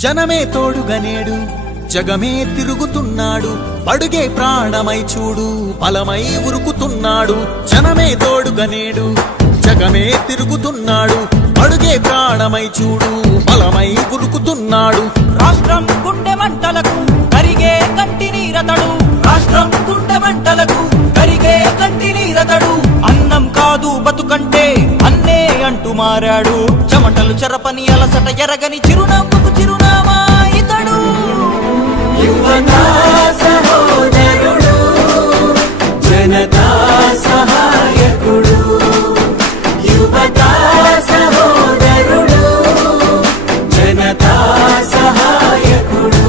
జనమే తోడుగనేడు జగమే తిరుగుతున్నాడు అడుగే ప్రాణమై చూడు బలమై ఉరుకుతున్నాడు జనమే తోడుగనేడు జగమే తిరుగుతున్నాడు అడుగే ప్రాణమై చూడు బలమై ఉరుకుతున్నాడు రాష్ట్రం గుండె మంటలకు కరిగే కంటి నీరతడు రాష్ట్రం గుండె మంటలకు కరిగే కంటి నీరతడు అన్నం కాదు బతుకంటే అన్నే అంటూ మారాడు చెమటలు చెరపని అలసట ఎరగని చిరునవ్వుకు చిరునామా ఇతడు యువతా సహోదరుడు జనతా సహాయకుడు యువతా సహోదరుడు జనతా సహాయకుడు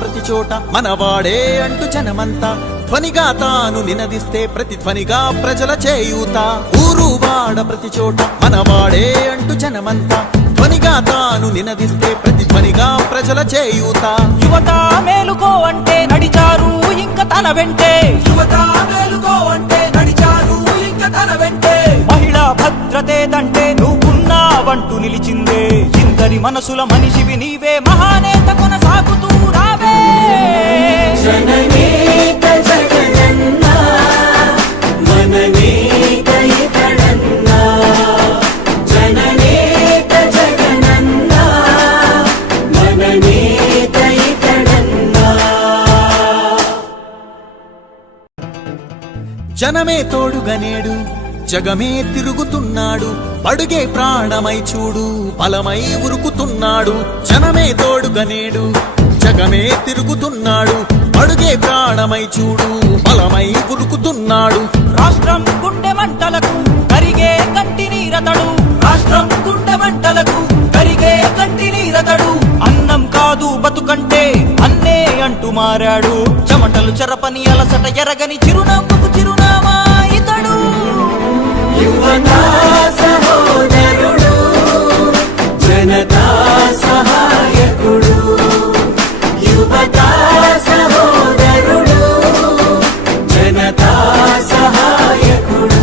ప్రతి చోట మనవాడే అంటూ జనమంతా ధ్వనిగా తాను నినదిస్తే ప్రతిధ్వనిగా ప్రజల చేయూత ఊరు వాడ ప్రతి చోట మనవాడే అంటూ జనమంతా ధ్వనిగా తాను నినదిస్తే ప్రతిధ్వనిగా ప్రజల చేయూత యువత మేలుకో అంటే నడిచారు ఇంక తన వెంటే యువత మేలుకో అంటే నడిచారు ఇంక తన వెంటే మహిళా భద్రతేదంటే నువ్వున్నావంటూ నిలిచిందే ఇందరి మనసుల మనిషివి నీవే మహానేత కొనసాగుతూ రావే జననేత జగనన్న మననేత ఇతడన్న జననేత జగనన్న మననేత ఇతడన్న జనమే తోడుగనేడు జగమే తిరుగుతున్నాడు అడుగే ప్రాణమై చూడు బలమై ఉరుకుతున్నాడు జనమే తోడుగనేడు జగమే తిరుగుతున్నాడు అడుగే ప్రాణమై చూడు బలమై ఉరుకుతున్నాడు రాష్ట్రం గుండె మంటలకు కరిగే కంటి నీరతడు రాష్ట్రం గుండె మంటలకు కరిగే కంటి నీరతడు అన్నం కాదు బతుకంటే అన్నే అంటూ మారాడు చెమటలు చెరపని అలసట ఎరగని చిరునవ్వుకు చిరునామా ఇతడు యువతా సహోదరుడు జనతా సహాయకుడు యువతా సహోదరుడు జనతా సహాయకుడు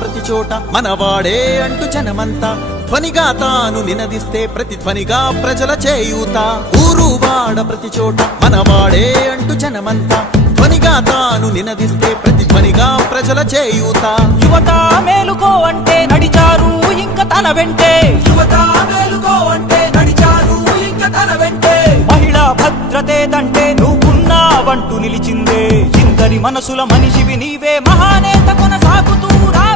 ప్రతి చోట మనవాడే అంటూ జనమంతా ధ్వనిగా తాను నినదిస్తే ప్రతిధ్వనిగా ప్రజల చేయూత ఊరు వాడ ప్రతి చోట మనవాడే అంటూ జనమంతా ధ్వనిగా తాను నినదిస్తే ప్రతిధ్వనిగా ప్రజల చేయూత యువత మేలుకో అంటే నడిచారు ఇంక తన వెంటే యువత మేలుకో అంటే నడిచారు ఇంక తన వెంటే మహిళా భద్రతేదంటే నువ్వున్నావంటూ నిలిచిందే ఇందరి మనసుల మనిషివి నీవే మహానేత కొనసాగుతూ రా